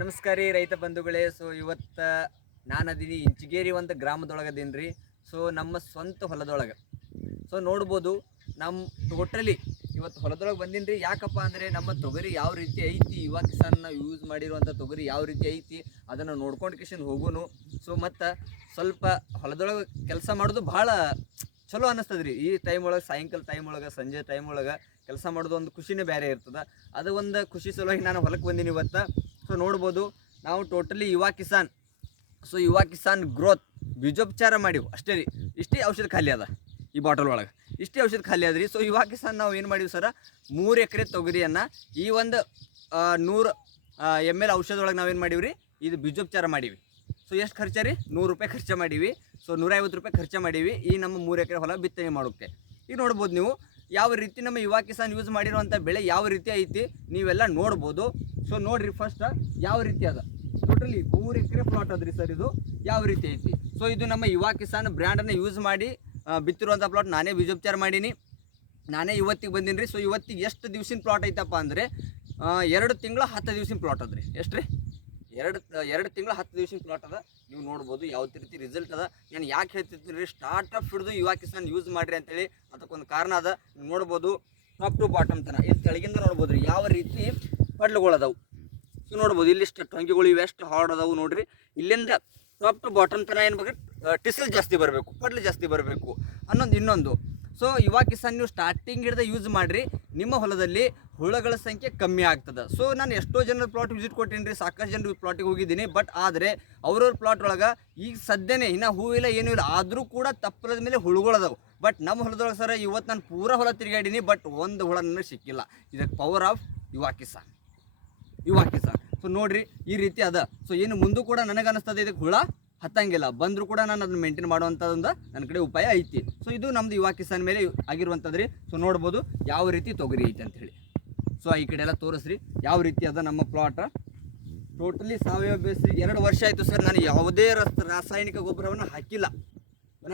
ನಮಸ್ಕಾರ ರೀ ರೈತ ಬಂಧುಗಳೇ. ಇವತ್ತು ನಾನು ಅದೀನಿ ಇಂಚಿಗೇರಿ ಒಂದು ಗ್ರಾಮದೊಳಗದೀನಿ ರೀ. ನಮ್ಮ ಸ್ವಂತ ಹೊಲದೊಳಗೆ ನೋಡ್ಬೋದು. ನಮ್ಮ ಟೋಟಲಿ ಇವತ್ತು ಹೊಲದೊಳಗೆ ಬಂದೀನಿ ರೀ. ಯಾಕಪ್ಪ ಅಂದರೆ ನಮ್ಮ ತೊಗರಿ ಯಾವ ರೀತಿ ಐತಿ, ಯುವ ಕಿಸಾನ್ನ ಯೂಸ್ ಮಾಡಿರುವಂಥ ತೊಗರಿ ಯಾವ ರೀತಿ ಐತಿ ಅದನ್ನು ನೋಡ್ಕೊಂಡು ಕಿಶನ್ ಹೋಗುನು. ಮತ್ತು ಸ್ವಲ್ಪ ಹೊಲದೊಳಗೆ ಕೆಲಸ ಮಾಡೋದು ಭಾಳ ಚಲೋ ಅನ್ನಿಸ್ತದೆ ರೀ. ಈ ಟೈಮ್ ಒಳಗೆ, ಸಾಯಂಕಾಲ ಟೈಮ್ ಒಳಗೆ, ಸಂಜೆ ಟೈಮ್ ಒಳಗೆ ಕೆಲಸ ಮಾಡೋದು ಒಂದು ಖುಷಿನೇ ಬೇರೆ ಇರ್ತದೆ. ಅದು ಒಂದು ಖುಷಿ ಸಲುವಾಗಿ ನಾನು ಹೊಲಕ್ಕೆ ಬಂದೀನಿ ಇವತ್ತು. ನೋಡ್ಬೋದು ನಾವು ಟೋಟಲಿ ಯುವ ಕಿಸಾನ್. ಯುವ ಕಿಸಾನ್ ಗ್ರೋತ್ ಬೀಜೋಪಚಾರ ಮಾಡಿವು ಅಷ್ಟೇ ರೀ. ಇಷ್ಟೇ ಔಷಧ ಖಾಲಿ ಅದ ಈ ಬಾಟಲ್ ಒಳಗೆ, ಇಷ್ಟೇ ಔಷಧ ಖಾಲಿ ಅದ ರೀ. ಯುವ ಕಿಸಾನ್ ನಾವು ಏನು ಮಾಡಿವಿ ಸರ, 3 ಎಕರೆ ತೊಗರಿಯನ್ನು ಈ ಒಂದು 100 ml ಔಷಧದೊಳಗೆ ನಾವೇನು ಮಾಡೀವಿ ರೀ, ಇದು ಬೀಜೋಪಚಾರ ಮಾಡೀವಿ. ಎಷ್ಟು ಖರ್ಚು ರೀ? 100 ರೂಪಾಯಿ ಖರ್ಚು ಮಾಡೀವಿ. 150 ರೂಪಾಯಿ ಖರ್ಚು ಮಾಡೀವಿ ಈ ನಮ್ಮ 3 ಎಕರೆ ಹೊಲ ಬಿತ್ತನೆ ಮಾಡೋಕ್ಕೆ. ಈಗ ನೋಡ್ಬೋದು ನೀವು ಯಾವ ರೀತಿ ನಮ್ಮ ಯುವ ಕಿಸಾನ್ ಯೂಸ್ ಮಾಡಿರುವಂಥ ಬೆಳೆ ಯಾವ ರೀತಿ ಐತಿ ನೀವೆಲ್ಲ ನೋಡ್ಬೋದು. ನೋಡಿರಿ ಫಸ್ಟ್ ಯಾವ ರೀತಿ ಅದ. ಟೋಟಲಿ 3 ಎಕರೆ ಪ್ಲಾಟ್ ಅದ್ರಿ ಸರ್. ಇದು ಯಾವ ರೀತಿ ಐತಿ. ಇದು ನಮ್ಮ ಯುವ ಕಿಸಾನ್ ಬ್ರ್ಯಾಂಡನ್ನು ಯೂಸ್ ಮಾಡಿ ಬಿತ್ತಿರುವಂಥ ಪ್ಲಾಟ್. ನಾನೇ ಬೀಜೋಪಚಾರ ಮಾಡೀನಿ, ನಾನೇ ಇವತ್ತಿಗೆ ಬಂದೀನಿ ರೀ. ಇವತ್ತಿಗೆ ಎಷ್ಟು ದಿವ್ಸಿನ ಪ್ಲಾಟ್ ಐತಪ್ಪ ಅಂದರೆ 2 ತಿಂಗಳ 10 ದಿವ್ಸಿನ ಪ್ಲಾಟ್ ಅದ ರೀ. ಎಷ್ಟು ರೀ? 2 ತಿಂಗಳ 10 ದಿವ್ಸಿನ ಪ್ಲಾಟ್ ಅದ. ನೀವು ನೋಡ್ಬೋದು ಯಾವ ರೀತಿ ರಿಸಲ್ಟ್ ಅದ. ನಾನು ಯಾಕೆ ಹೇಳ್ತಿರ್ತೀನಿ ರೀ, ಸ್ಟಾರ್ಟಪ್ ಹಿಡಿದು ಯುವ ಕಿಸಾನ್ ಯೂಸ್ ಮಾಡಿರಿ ಅಂತೇಳಿ ಅದಕ್ಕೊಂದು ಕಾರಣ ಅದ. ನೀವು ನೋಡ್ಬೋದು ಟಾಪ್ ಟು ಬಾಟಮ್ ತನ ಇಲ್ಲಿ ಕೆಳಗಿಂದ ನೋಡ್ಬೋದು ರೀ ಯಾವ ರೀತಿ ಪಡ್ಲುಗಳು ಅದಾವು. ನೋಡ್ಬೋದು ಇಲ್ಲಿಷ್ಟು ಟೊಂಗಿಗಳು ಇವೆಷ್ಟು ಹಾರ್ಡ್ ಅದಾವು ನೋಡ್ರಿ. ಇಲ್ಲಿಂದ ಟಾಪ್ ಟು ಬಾಟಮ್ ತನ ಏನು ಬೇಕು, ಟಿಸಲ್ ಜಾಸ್ತಿ ಬರಬೇಕು, ಪಡ್ಲು ಜಾಸ್ತಿ ಬರಬೇಕು ಅನ್ನೊಂದು ಇನ್ನೊಂದು. ಯುವ ಕಿಸಾನ್ ನೀವು ಸ್ಟಾರ್ಟಿಂಗ್ ಹಿಡಿದ ಯೂಸ್ ಮಾಡಿರಿ, ನಿಮ್ಮ ಹೊಲದಲ್ಲಿ ಹುಳಗಳ ಸಂಖ್ಯೆ ಕಮ್ಮಿ ಆಗ್ತದೆ. ನಾನು ಎಷ್ಟೋ ಜನರ ಪ್ಲಾಟ್ ವಿಸಿಟ್ ಕೊಟ್ಟೀನಿ ರೀ, ಸಾಕಷ್ಟು ಜನರು ಪ್ಲಾಟಿಗೆ ಹೋಗಿದ್ದೀನಿ. ಬಟ್ ಆದರೆ ಅವ್ರವ್ರ ಪ್ಲಾಟ್ ಒಳಗೆ ಈಗ ಸದ್ಯನೇ ಇನ್ನೂ ಹೂವಿಲ್ಲ ಏನೂ ಇಲ್ಲ, ಆದರೂ ಕೂಡ ತಪ್ಪಲದ ಮೇಲೆ ಹುಳುಗಳದಾವು. ಬಟ್ ನಮ್ಮ ಹೊಲದೊಳಗೆ ಸರ ಇವತ್ತು ನಾನು ಪೂರಾ ಹೊಲ ತಿರುಗಾಡೀನಿ, ಬಟ್ ಒಂದು ಹುಳ ನನಗೆ ಸಿಕ್ಕಿಲ್ಲ. ಇದಕ್ಕೆ ಪವರ್ ಆಫ್ ಯುವ ಕಿಸಾನ್. ನೋಡಿರಿ ಈ ರೀತಿ ಅದ. ಏನು ಮುಂದೂ ಕೂಡ ನನಗೆ ಅನ್ನಿಸ್ತದೆ ಇದಕ್ಕೆ ಹುಳ ಹತ್ತಂಗಿಲ್ಲ, ಬಂದರೂ ಕೂಡ ನಾನು ಅದನ್ನು ಮೇಂಟೈನ್ ಮಾಡುವಂಥದ್ದೊಂದು ನನ್ನ ಕಡೆ ಉಪಾಯ ಐತಿ. ಇದು ನಮ್ಮದು ಯುವ ಕಿಸಾನ್ ಮೇಲೆ ಆಗಿರುವಂಥದ್ದು ರೀ. ನೋಡ್ಬೋದು ಯಾವ ರೀತಿ ತೊಗರಿ ಐತಿ ಅಂಥೇಳಿ. ಈ ಕಡೆ ಎಲ್ಲ ತೋರಿಸ್ರಿ ಯಾವ ರೀತಿ ಅದ ನಮ್ಮ ಪ್ಲಾಟ್. ಟೋಟಲಿ ಸಾವಯವ ಬೇಸಿ 2 ವರ್ಷ ಆಯಿತು ಸರ್. ನಾನು ಯಾವುದೇ ರಾಸಾಯನಿಕ ಗೊಬ್ಬರವನ್ನು ಹಾಕಿಲ್ಲ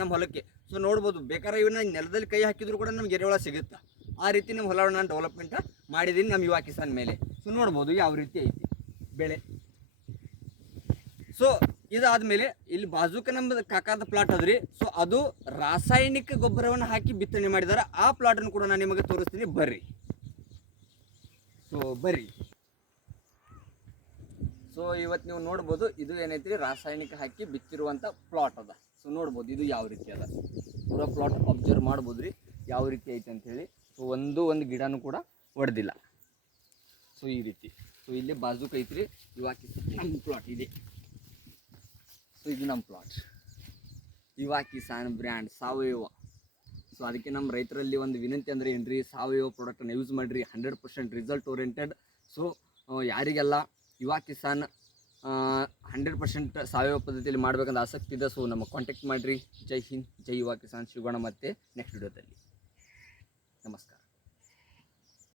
ನಮ್ಮ ಹೊಲಕ್ಕೆ. ನೋಡ್ಬೋದು ಬೇಕಾದ್ರೆ ಇವನ್ನ ನೆಲದಲ್ಲಿ ಕೈ ಹಾಕಿದ್ರು ಕೂಡ ನಮ್ಗೆ ಎರೆಹುಳ ಸಿಗುತ್ತೆ. ಆ ರೀತಿ ನಮ್ಮ ಹೊಲವನ್ನು ನಾನು ಡೆವಲಪ್ಮೆಂಟ್ ಮಾಡಿದ್ದೀನಿ ನಮ್ಮ ಯುವ ಕಿಸಾನ್ ಮೇಲೆ. ನೋಡ್ಬೋದು ಯಾವ ರೀತಿ ಐತಿ ಬೆಳೆ. ಇದಾದ್ಮೇಲೆ ಇಲ್ಲಿ ಬಾಜುಕ ನಮ್ಮದು ಕಾಕಾದ ಪ್ಲಾಟ್ ಅದ್ರಿ. ಅದು ರಾಸಾಯನಿಕ ಗೊಬ್ಬರವನ್ನು ಹಾಕಿ ಬಿತ್ತನೆ ಮಾಡಿದಾರೆ. ಆ ಪ್ಲಾಟನ್ನು ಕೂಡ ನಾನು ನಿಮಗೆ ತೋರಿಸ್ತೀನಿ, ಬರ್ರಿ. ಬರ್ರಿ. ಇವತ್ತು ನೀವು ನೋಡ್ಬೋದು ಇದು ಏನೈತಿ, ರಾಸಾಯನಿಕ ಹಾಕಿ ಬಿತ್ತಿರುವಂಥ ಪ್ಲಾಟ್ ಅದ. ನೋಡ್ಬೋದು ಇದು ಯಾವ ರೀತಿ ಅದ. ಪೂರಾ ಪ್ಲಾಟ್ ಅಬ್ಸರ್ವ್ ಮಾಡ್ಬೋದು ರೀ ಯಾವ ರೀತಿ ಐತೆ ಅಂಥೇಳಿ. ಒಂದು ಗಿಡನೂ ಕೂಡ ಒಡೆದಿಲ್ಲ. ಈ ರೀತಿ. ಇಲ್ಲಿ ಬಾಜುಕ್ ಐತ್ರಿ ಯುವ ಕಿಸಾನ್ ನಮ್ಮ ಪ್ಲಾಟ್ ಇದೆ. ಇದು ನಮ್ಮ ಪ್ಲಾಟ್ ಯುವ ಕಿಸಾನ್ ಬ್ರ್ಯಾಂಡ್ ಸಾವಯವ. ಅದಕ್ಕೆ ನಮ್ಮ ರೈತರಲ್ಲಿ ಒಂದು ವಿನಂತಿ ಅಂದರೆ ಏನ್ರಿ, ಸಾವಯವ ಪ್ರಾಡಕ್ಟನ್ನು ಯೂಸ್ ಮಾಡಿರಿ. 100% ರಿಸಲ್ಟ್ ಓರಿಯೆಂಟೆಡ್. ಯಾರಿಗೆಲ್ಲ ಯುವ ಕಿಸಾನ್ 100% ಸಾವಯವ ಪದ್ಧತಿಯಲ್ಲಿ ಮಾಡಬೇಕಂತ ಆಸಕ್ತಿ ಇದೆ, ನಮಗೆ ಕಾಂಟ್ಯಾಕ್ಟ್ ಮಾಡಿರಿ. ಜೈ ಹಿಂದ್, ಜೈ ಯುವ ಕಿಸಾನ್. ಸಿಗೋಣ ಮತ್ತೆ ನೆಕ್ಸ್ಟ್ ವಿಡಿಯೋದಲ್ಲಿ. ನಮಸ್ಕಾರ.